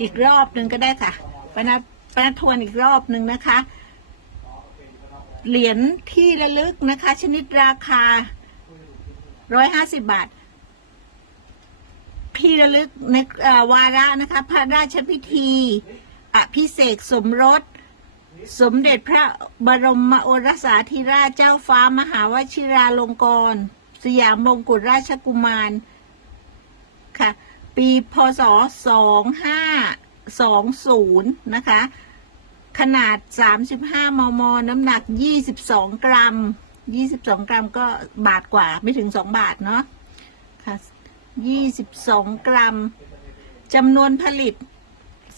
อีกรอบหนึ่งก็ได้ค่ะปนัดปนัดทวนอีกรอบหนึ่งนะคะ เหรียญที่ระลึกนะคะ ชนิดราคาร้อยห้าสิบบาท ที่ระลึกในวาระนะคะ พระราชพิธีอภิเษกสมรส สมเด็จพระบรมโอรสาธิราชเจ้าฟ้ามหาวชิราลงกรณ์สยามมงกุฎราชกุมารค่ะ ปีพศ 2520 นะคะ ขนาด 35 มม น้ำหนัก 22 กรัม 22 กรัมก็บาทกว่าไม่ถึง 2 บาทเนาะค่ะ 22 กรัมจำนวนผลิต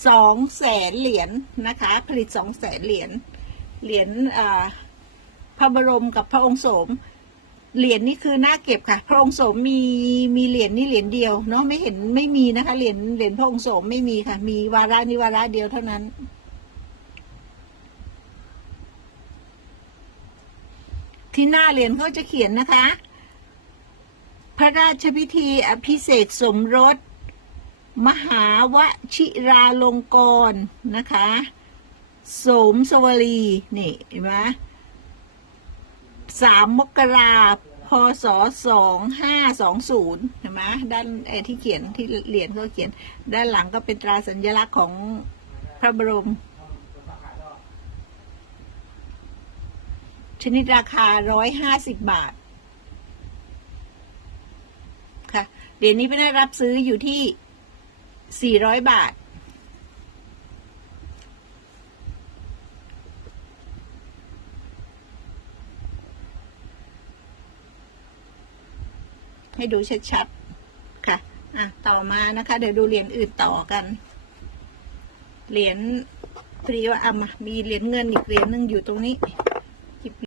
สองแสนเหรียญนะคะ ผลิตสองแสนเหรียญ เหรียญอ่าพระบรมกับพระองค์โสม เหรียญนี่คือน่าเก็บค่ะ พระองค์โสมมีมีเหรียญนี่เหรียญเดียวเนาะไม่เห็นไม่มีนะคะเหรียญเหรียญพระองค์โสมไม่มีค่ะ มีวาระนี้วาระเดียวเท่านั้นที่หน้าเหรียญเขาจะเขียนนะคะ พระราชพิธีอภิเษกสมรส มหาวชิราลงกรณ์นะคะ สมสวลีนี่เห็นไหม สามมกราพศสองห้าสองศูนย์เห็นไหมด้านไอ้ที่เขียนที่เหรียญเขาเขียน ด้านหลังก็เป็นตราสัญลักษณ์ของพระบรม ชนิดราคาร้อยห้าสิบบาท ค่ะเหรียญนี้ไม่ได้รับซื้ออยู่ที่สี่ร้อยบาท ให้ดูชัดๆ ค่ะ อะ ต่อมานะคะ เดี๋ยวดูเหรียญอื่นต่อกัน เหรียญพรีว่าอามามีเหรียญเงินอีกเหรียญหนึ่งอยู่ตรงนี้